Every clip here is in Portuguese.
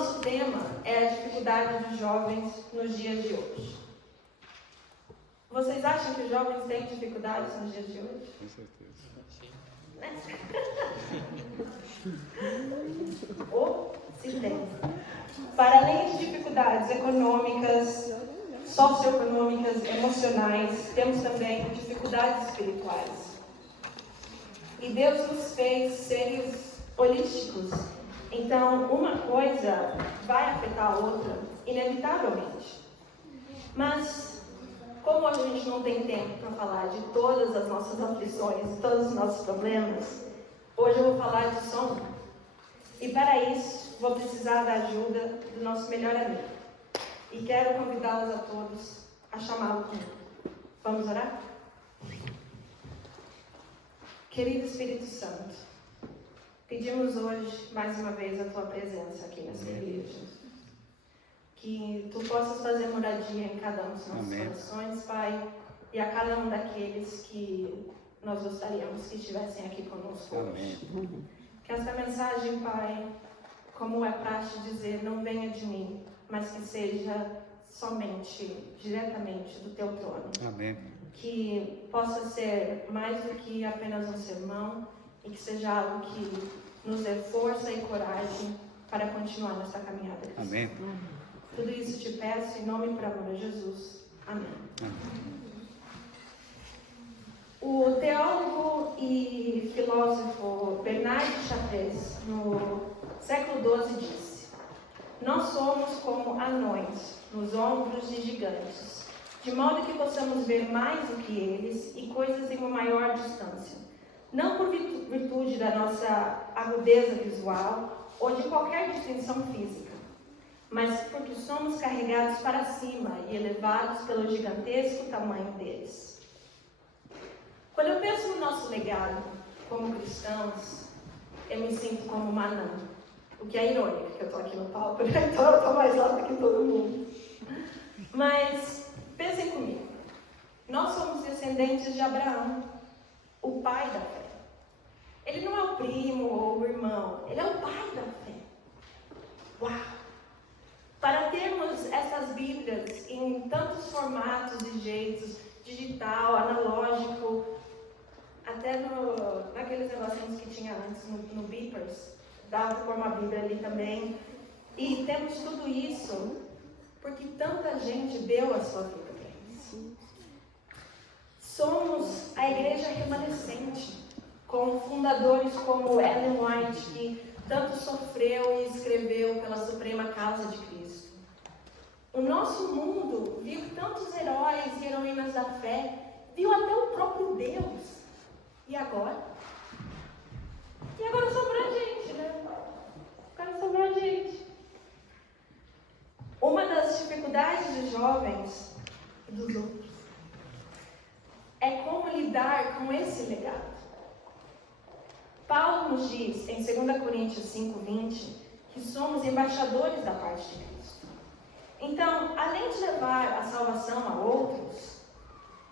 nosso tema é a dificuldade dos jovens nos dias de hoje. Vocês acham que os jovens têm dificuldades nos dias de hoje? Com certeza. Ou se tem. Para além de dificuldades econômicas, socioeconômicas, emocionais, temos também dificuldades espirituais. E Deus nos fez seres holísticos. Então, uma coisa vai afetar a outra, inevitavelmente. Mas, como a gente não tem tempo para falar de todas as nossas aflições, todos os nossos problemas, hoje eu vou falar de só um. E para isso, vou precisar da ajuda do nosso melhor amigo. E quero convidá-los a todos a chamá-lo comigo. Vamos orar? Querido Espírito Santo, pedimos hoje, mais uma vez, a Tua presença aqui nessa igreja. Que Tu possas fazer moradia em cada um dos nossos corações, Pai, e a cada um daqueles que nós gostaríamos que estivessem aqui conosco hoje. Que esta mensagem, Pai, como é praxe dizer, não venha de mim, mas que seja somente, diretamente do Teu trono. Amém. Que possa ser mais do que apenas um sermão e que seja algo que nos dê força e coragem para continuar nessa caminhada cristã. Amém. Tudo isso te peço em nome e por amor a Jesus. Amém. Amém. O teólogo e filósofo Bernard de Chartres, no século XII, disse: nós somos como anões nos ombros de gigantes, de modo que possamos ver mais do que eles e coisas em uma maior distância, não por virtude da nossa agudeza visual ou de qualquer distinção física, mas porque somos carregados para cima e elevados pelo gigantesco tamanho deles. Quando eu penso no nosso legado como cristãos, eu me sinto como uma anã, o que é irônico, que eu estou aqui no palco, né? Então eu estou mais alta que todo mundo. Mas pensem comigo, nós somos descendentes de Abraão, o pai da fé. Ele não é o primo ou o irmão, ele é o pai da fé. Uau! Para termos essas Bíblias em tantos formatos e jeitos, digital, analógico, até naqueles negocinhos que tinha antes no Beepers, dava para pôr uma Bíblia ali também. E temos tudo isso porque tanta gente deu a sua vida para isso. Somos a igreja remanescente, com fundadores como Ellen White, que tanto sofreu e escreveu pela suprema causa de Cristo. O nosso mundo viu tantos heróis e heroínas da fé, viu até o próprio Deus. E agora? E agora sobrou a gente, né? Agora sobrou a gente. Uma das dificuldades dos jovens e dos outros é como lidar com esse legado. Paulo nos diz em 2 Coríntios 5:20 que somos embaixadores da parte de Cristo. Então, além de levar a salvação a outros,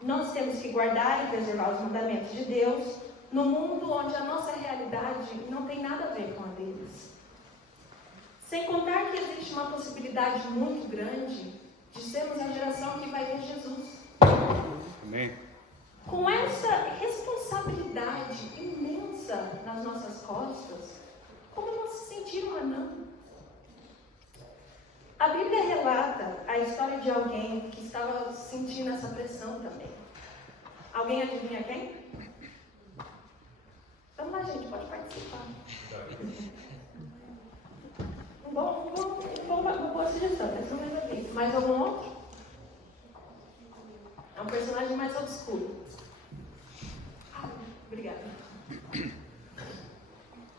nós temos que guardar e preservar os mandamentos de Deus no mundo onde a nossa realidade não tem nada a ver com a deles. Sem contar que existe uma possibilidade muito grande de sermos a geração que vai ver Jesus. Amém. Com essa responsabilidade imensa nas nossas costas, como não se sentir um anão? A Bíblia relata a história de alguém que estava sentindo essa pressão também. Alguém adivinha quem? Vamos lá, gente, pode participar. Uma boa sugestão, mas não lembro disso. Mais algum outro? É um personagem mais obscuro. Obrigada.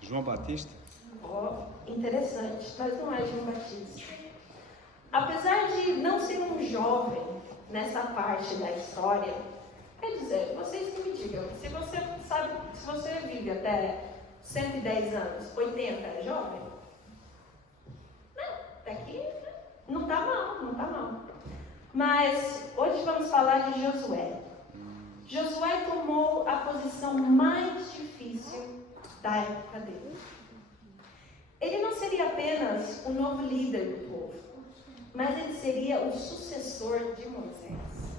João Batista? Interessante, mas não é João Batista. Apesar de não ser um jovem nessa parte da história, quer dizer, vocês que me digam, se você vive até 110 anos, 80 é jovem? Não, daqui não está mal. Mas hoje vamos falar de Josué. Josué tomou a posição mais difícil da época dele. Ele não seria apenas o novo líder do povo, mas ele seria o sucessor de Moisés.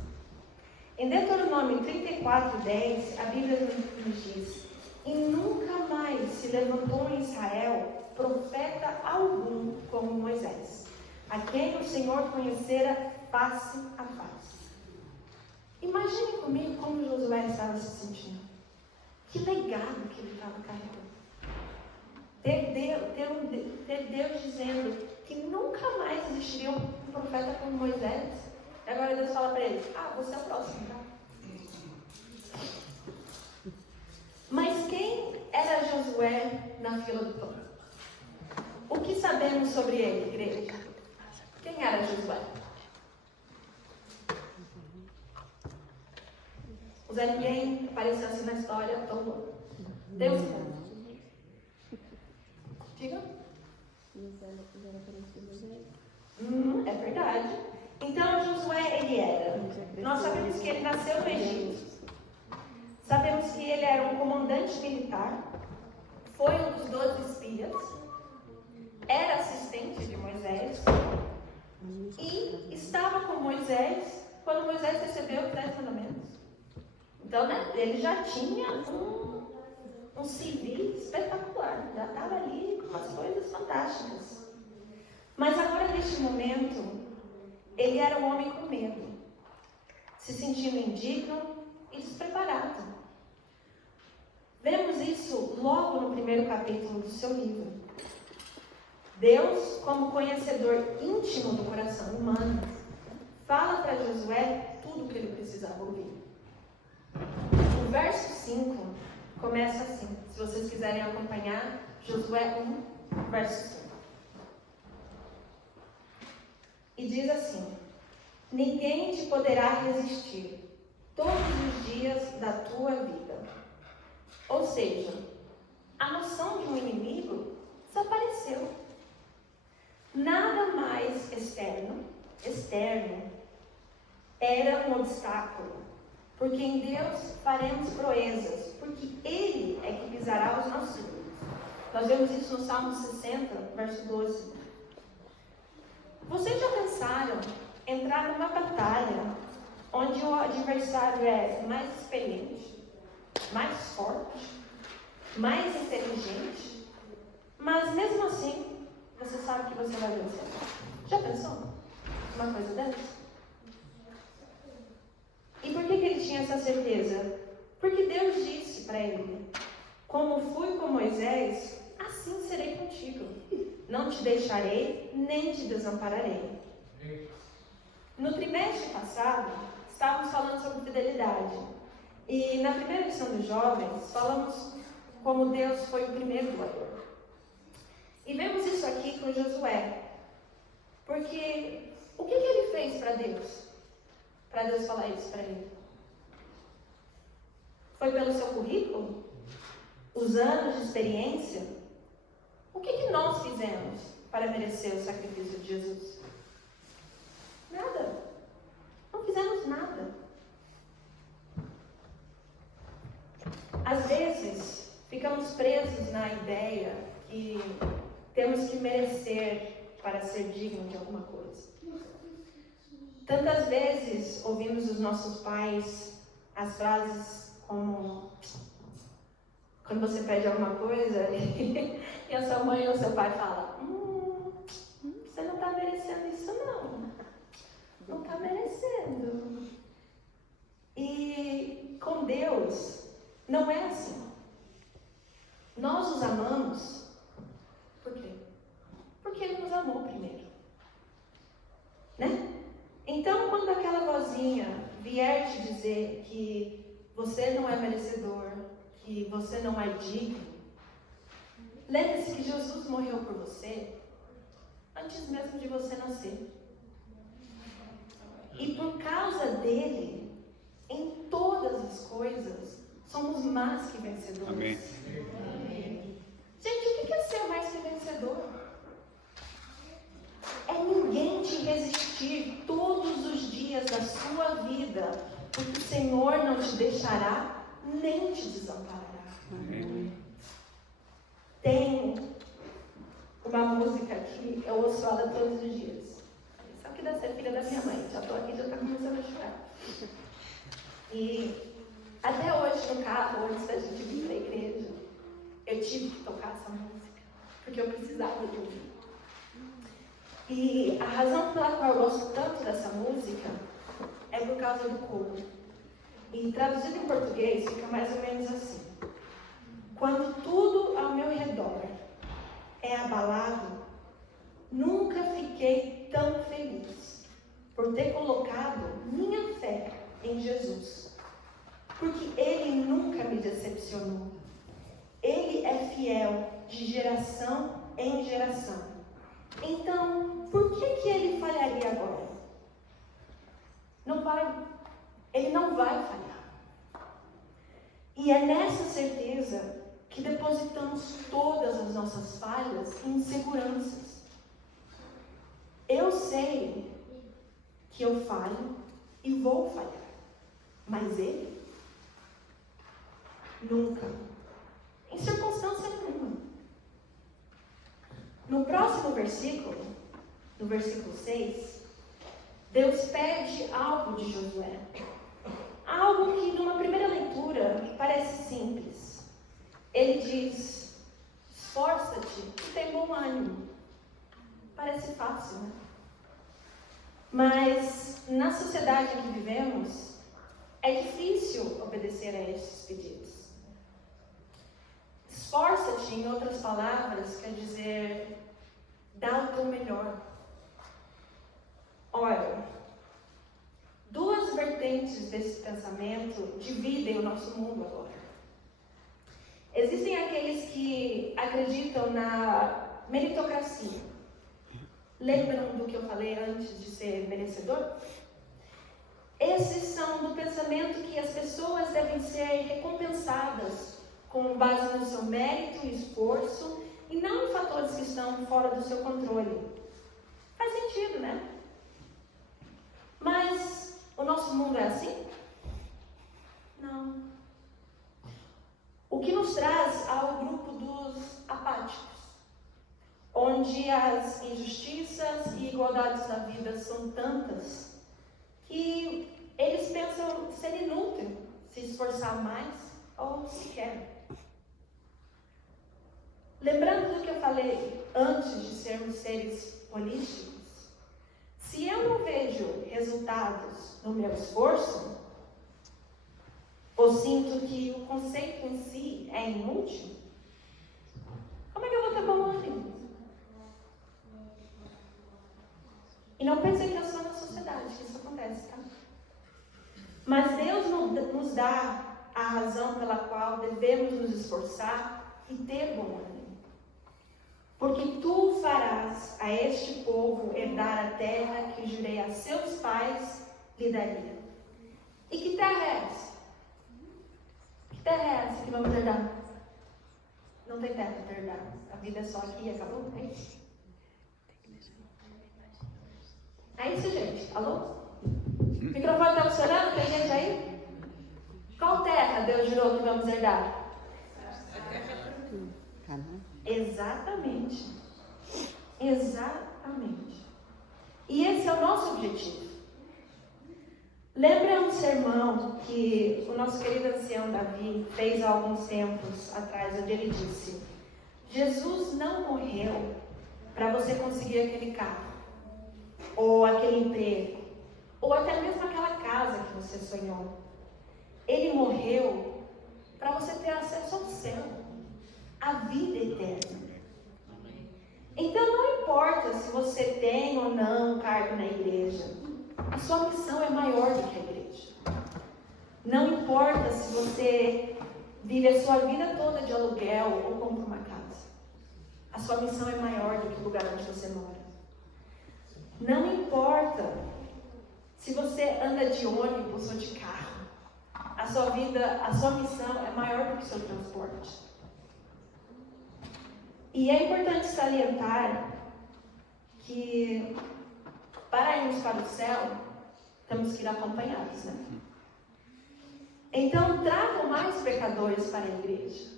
Em Deuteronômio 34:10, a Bíblia nos diz: e nunca mais se levantou em Israel profeta algum como Moisés, a quem o Senhor conhecera face a face. Imagine comigo como Josué estava se sentindo. Que legado que ele estava carregando. Ter Deus dizendo que nunca mais existiria um profeta como Moisés. E agora Deus fala para ele: você é o próximo, tá? Mas quem era Josué na fila do pão? O que sabemos sobre ele, igreja? Quem era Josué? O Zé Ninguém apareceu assim na história, tão bom. Deus sabe. Diga. É verdade. Então Josué, ele era. Nós sabemos que ele nasceu no Egito. Sabemos que ele era um comandante militar. Foi um dos 12 espias. Era assistente de Moisés. E estava com Moisés quando Moisés recebeu os 10 mandamentos. Então, ele já tinha um CV espetacular. Já estava ali com umas coisas fantásticas. Mas agora, neste momento, ele era um homem com medo, se sentindo indigno e despreparado. Vemos isso logo no primeiro capítulo do seu livro. Deus, como conhecedor íntimo do coração humano, fala para Josué tudo o que ele precisava ouvir. O verso 5 começa assim, se vocês quiserem acompanhar, Josué 1, verso 5. E diz assim: ninguém te poderá resistir todos os dias da tua vida. Ou seja, a noção de um inimigo desapareceu. Nada mais externo, era um obstáculo. Porque em Deus faremos proezas, porque Ele é que pisará os nossos inimigos. Nós vemos isso no Salmo 60, verso 12. Vocês já pensaram em entrar numa batalha onde o adversário é mais experiente, mais forte, mais inteligente, mas mesmo assim, você sabe que você vai vencer? Já pensou uma coisa dessa? E por que ele tinha essa certeza? Porque Deus disse para ele: como fui com Moisés, assim serei contigo. Não te deixarei, nem te desampararei. No trimestre passado, estávamos falando sobre fidelidade. E na primeira lição dos jovens, falamos como Deus foi o primeiro doador. E vemos isso aqui com Josué. Porque o que ele fez para Deus? Para Deus falar isso para ele? Foi pelo seu currículo? Os anos de experiência? O que nós fizemos para merecer o sacrifício de Jesus? Nada. Não fizemos nada. Às vezes, ficamos presos na ideia que temos que merecer para ser digno de alguma coisa. Tantas vezes ouvimos dos nossos pais as frases como: quando você pede alguma coisa e a sua mãe ou seu pai fala: você não está merecendo isso não. Não está merecendo. E com Deus não é assim. Nós os amamos. Por quê? Porque Ele nos amou primeiro. Né? Então, quando aquela vozinha vier te dizer que você não é merecedor, que você não é digno, lembre-se que Jesus morreu por você antes mesmo de você nascer. E por causa dele, em todas as coisas, somos mais que vencedores. Amém. Gente, o que é ser mais que vencedor? É ninguém te resistir todos os dias da sua vida, porque o Senhor não te deixará, nem te desamparará. Amém. Tem uma música que eu ouço ela todos os dias. Só que deve ser filha da minha mãe. Já estou aqui, já está começando a chorar. E até hoje no carro, antes da gente vir para a igreja, eu tive que tocar essa música, porque eu precisava de ouvir. E a razão pela qual eu gosto tanto dessa música é por causa do coro. E traduzido em português fica mais ou menos assim: quando tudo ao meu redor é abalado, nunca fiquei tão feliz por ter colocado minha fé em Jesus. Porque Ele nunca me decepcionou. Ele é fiel de geração em geração. Então, por que Ele falharia agora? Não vai. Ele não vai falhar. E é nessa certeza que depositamos todas as nossas falhas e inseguranças. Eu sei que eu falho e vou falhar, mas Ele nunca, em circunstância nenhuma. No próximo versículo, no versículo 6, Deus pede algo de Josué. Algo que numa primeira leitura parece simples. Ele diz: esforça-te e tem bom ânimo. Parece fácil, né? Mas na sociedade em que vivemos, é difícil obedecer a esses pedidos. Esforça-te, em outras palavras, quer dizer, dá o teu melhor. Olha, duas vertentes desse pensamento dividem o nosso mundo agora. Existem aqueles que acreditam na meritocracia. Lembram do que eu falei antes de ser merecedor? Esses são do pensamento que as pessoas devem ser recompensadas com base no seu mérito e esforço e não em fatores que estão fora do seu controle. Faz sentido, né? Mas o nosso mundo é assim? Não. O que nos traz ao grupo dos apáticos, onde as injustiças e igualdades na vida são tantas que eles pensam ser inútil se esforçar mais ou sequer. Lembrando do que eu falei antes de sermos seres holísticos, se eu não vejo resultados no meu esforço, ou sinto que o conceito em si é inútil, como é que eu vou ter bom ânimo? E não pensem que é só na sociedade que isso acontece, tá? Mas Deus nos dá a razão pela qual devemos nos esforçar e ter bom ânimo. Porque tu farás a este povo herdar a terra que jurei a seus pais lhe daria. E que terra é essa? Que terra é essa que vamos herdar? Não tem terra para herdar. A vida é só aqui e acabou. É isso. É isso, gente. Alô? O microfone está funcionando? Tem gente aí? Qual terra Deus jurou que vamos herdar? Exatamente. Exatamente. E esse é o nosso objetivo. Lembra um sermão que o nosso querido ancião Davi fez há alguns tempos atrás, onde ele disse: Jesus não morreu para você conseguir aquele carro, ou aquele emprego, ou até mesmo aquela casa que você sonhou. Ele morreu para você ter acesso ao céu, à vida eterna. Então não importa se você tem ou não um cargo na igreja, a sua missão é maior do que a igreja. Não importa se você vive a sua vida toda de aluguel ou compra uma casa, a sua missão é maior do que o lugar onde você mora. Não importa se você anda de ônibus ou de carro, a sua missão é maior do que o seu transporte. E é importante salientar que para irmos para o céu, temos que ir acompanhados, né? Então, tragam mais pecadores para a igreja.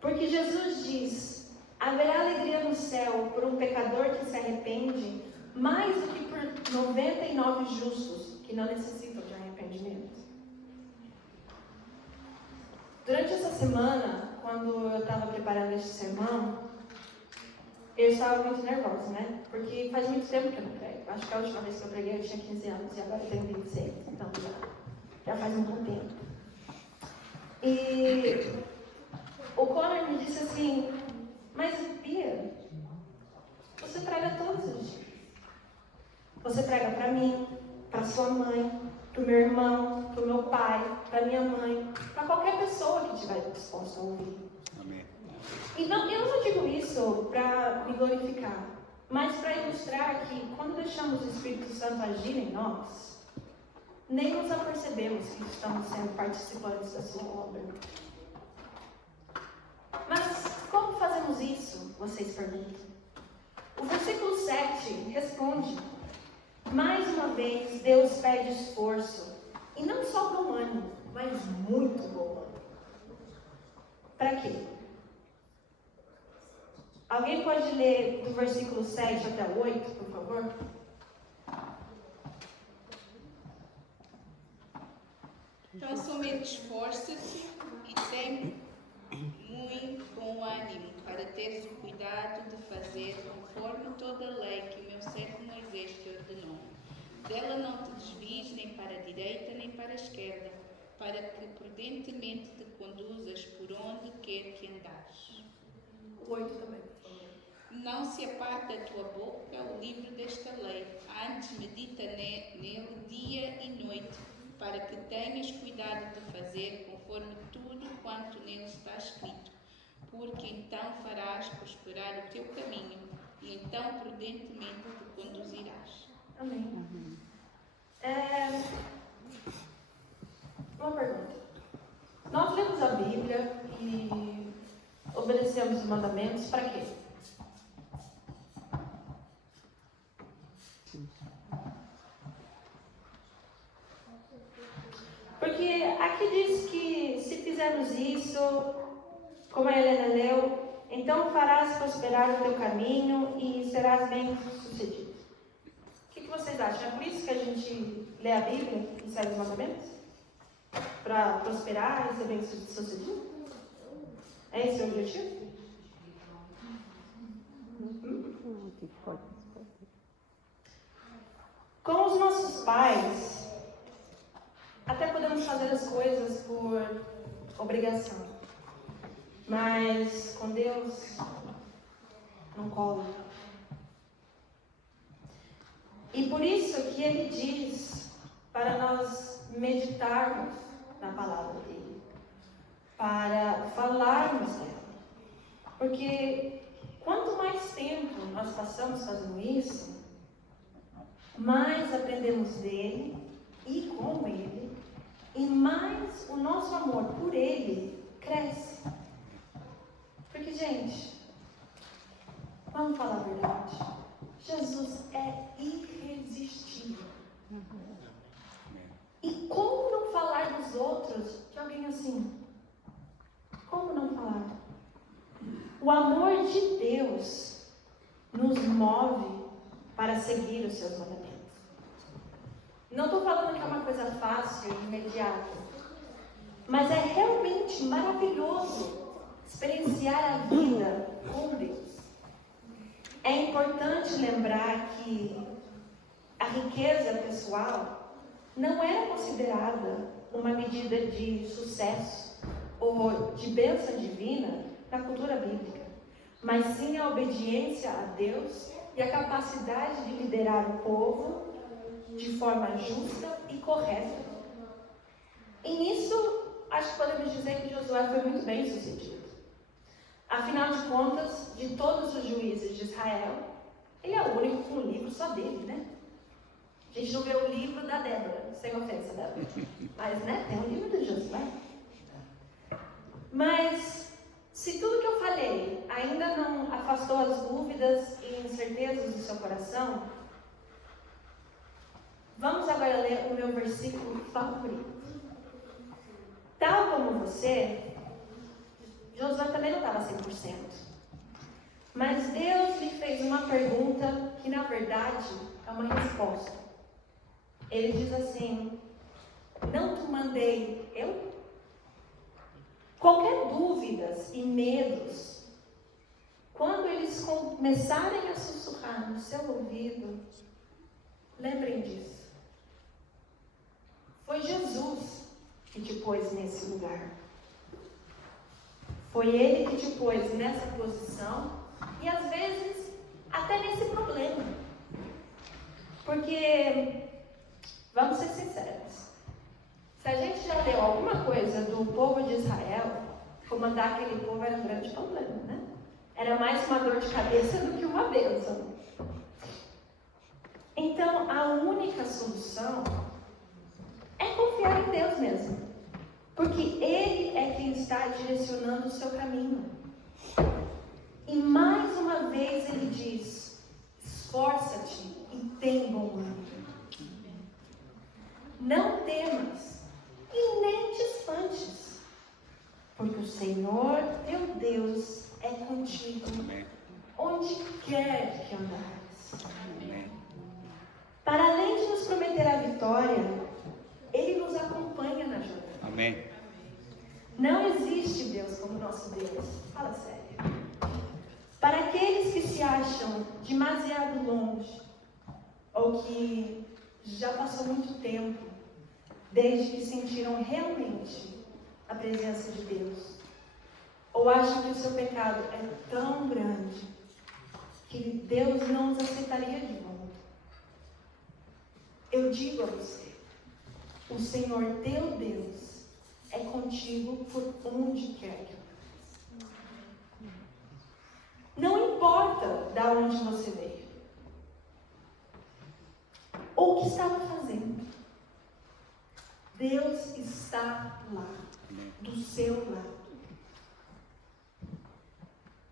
Porque Jesus diz Haverá alegria no céu por um pecador que se arrepende, mais do que por 99 justos que não necessitam de arrependimento. Durante essa semana, quando eu estava preparando este sermão, eu estava muito nervosa, né? Porque faz muito tempo que eu não prego. Acho que a última vez que eu preguei eu tinha 15 anos e agora eu tenho 26, então já faz um bom tempo. E o Conor me disse assim: mas Bia, você prega todos os dias. Você prega para mim, para sua mãe, para o meu irmão, para o meu pai, para minha mãe, para qualquer pessoa que estiver disposta a ouvir. Amém. E não, eu não digo isso para me glorificar, mas para ilustrar que quando deixamos o Espírito Santo agir em nós, nem nos apercebemos que estamos sendo participantes da sua obra. Mas como fazemos isso? Vocês perguntam. O versículo 7 responde: mais uma vez Deus pede esforço, e não só bom ânimo, mas muito bom ânimo. Para quê? Alguém pode ler do versículo 7 até o 8, por favor? Então somente esforça-te e tem muito bom ânimo para teres o cuidado de fazer conforme toda a lei que o meu servo Moisés te ordenou. Dela não te desvies nem para a direita nem para a esquerda, para que prudentemente te conduzas por onde quer que andares. O 8 também. Não se aparte da tua boca o livro desta lei, antes medita nele dia e noite, para que tenhas cuidado de fazer conforme tudo quanto nele está escrito, porque então farás prosperar o teu caminho e então prudentemente te conduzirás. Amém. Uma pergunta. Nós lemos a Bíblia e obedecemos os mandamentos para quê? Porque aqui diz que se fizermos isso, como a Helena leu, então farás prosperar o teu caminho e serás bem sucedido. O que vocês acham? É por isso que a gente lê a Bíblia e segue os mandamentos? Para prosperar e ser bem sucedido? É esse o objetivo? Com os nossos pais, até podemos fazer as coisas por obrigação, mas com Deus não cola. E por isso que Ele diz para nós meditarmos na palavra dele, para falarmos dela. Porque quanto mais tempo nós passamos fazendo isso, mais aprendemos dele e com ele, e mais o nosso amor por ele cresce. Porque, gente, vamos falar a verdade, Jesus é irresistível. E como não falar dos outros de alguém assim? Como não falar? O amor de Deus nos move para seguir os seus mandamentos. Não estou falando que é uma coisa fácil e imediata, mas é realmente maravilhoso experienciar a vida com Deus. É importante lembrar que a riqueza pessoal não era considerada uma medida de sucesso ou de bênção divina na cultura bíblica, mas sim a obediência a Deus e a capacidade de liderar o povo de forma justa e correta. E nisso, acho que podemos dizer que Josué foi muito bem sucedido. Afinal de contas, de todos os juízes de Israel, ele é o único com um livro só dele, né? A gente não vê o livro da Débora, sem ofensa, Débora. Mas, né, tem um livro de Josué. Mas, se tudo que eu falei ainda não afastou as dúvidas e incertezas do seu coração, vamos agora ler o meu versículo favorito. Tal como você, Josué também não estava 100%. Mas Deus lhe fez uma pergunta que, na verdade, é uma resposta. Ele diz assim: não te mandei eu? Qualquer dúvidas e medos, quando eles começarem a sussurrar no seu ouvido, lembrem disso. Foi Jesus que te pôs nesse lugar. Foi Ele que te pôs nessa posição e às vezes até nesse problema. Porque, vamos ser sinceros, se a gente já leu alguma coisa do povo de Israel, comandar aquele povo era um grande problema, né? Era mais uma dor de cabeça do que uma bênção. Então, a única solução é confiar em Deus mesmo. Porque Ele é quem está direcionando o seu caminho. E mais uma vez Ele diz: esforça-te e tem bom ânimo. Não temas e nem te espantes, porque o Senhor, teu Deus, é contigo, onde quer que andares. Para além de nos prometer a vitória, Ele nos acompanha na jornada. Amém. Não existe Deus como nosso Deus. Fala sério. Para aqueles que se acham demasiado longe, ou que já passou muito tempo desde que sentiram realmente a presença de Deus, ou acham que o seu pecado é tão grande que Deus não os aceitaria de volta, eu digo a você: o Senhor teu Deus é contigo por onde quer que vá. Não importa de onde você veio, ou o que estava fazendo, Deus está lá, do seu lado.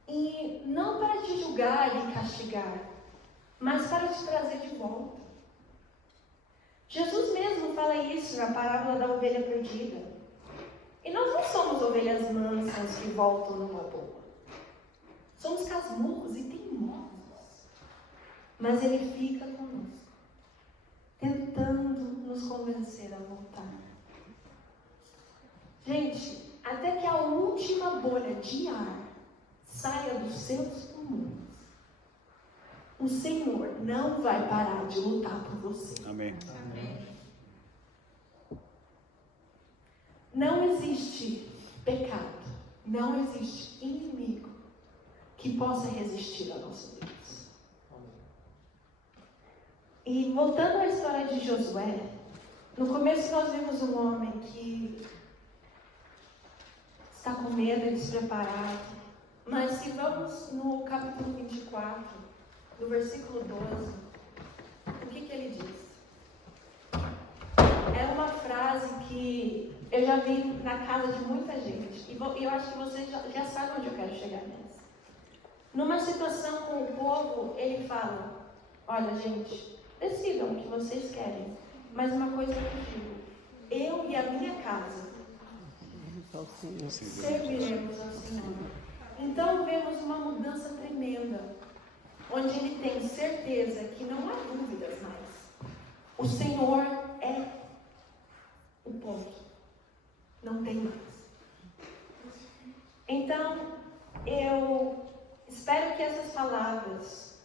E não para te julgar e castigar, mas para te trazer de volta. Jesus mesmo fala isso na parábola da ovelha perdida. E nós não somos ovelhas mansas que voltam numa boa. Somos casmurros e teimosos. Mas Ele fica conosco, tentando nos convencer a voltar. Gente, até que a última bolha de ar saia dos seus pulmões, o Senhor não vai parar de lutar por você. Amém. Não existe pecado, não existe inimigo que possa resistir ao nosso Deus. E voltando à história de Josué, no começo nós vimos um homem que está com medo e despreparado. Mas se vamos no capítulo 24, no versículo 12, o que ele diz? É uma frase que eu já vi na casa de muita gente. E eu acho que vocês já sabem onde eu quero chegar nessa. Numa situação com o povo, ele fala: olha, gente, decidam o que vocês querem. Mas uma coisa eu digo: eu e a minha casa serviremos ao Senhor. Então vemos uma mudança tremenda, onde ele tem certeza que não há dúvidas mais. O Senhor é o ponto. Não tem mais. Então, eu espero que essas palavras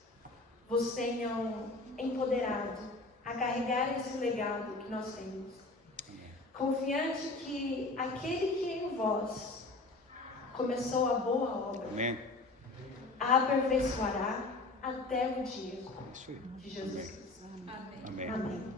vos tenham empoderado a carregar esse legado que nós temos. Confiante que aquele que em vós começou a boa obra, Amém. a aperfeiçoará até o dia de Jesus. Amém. Amém.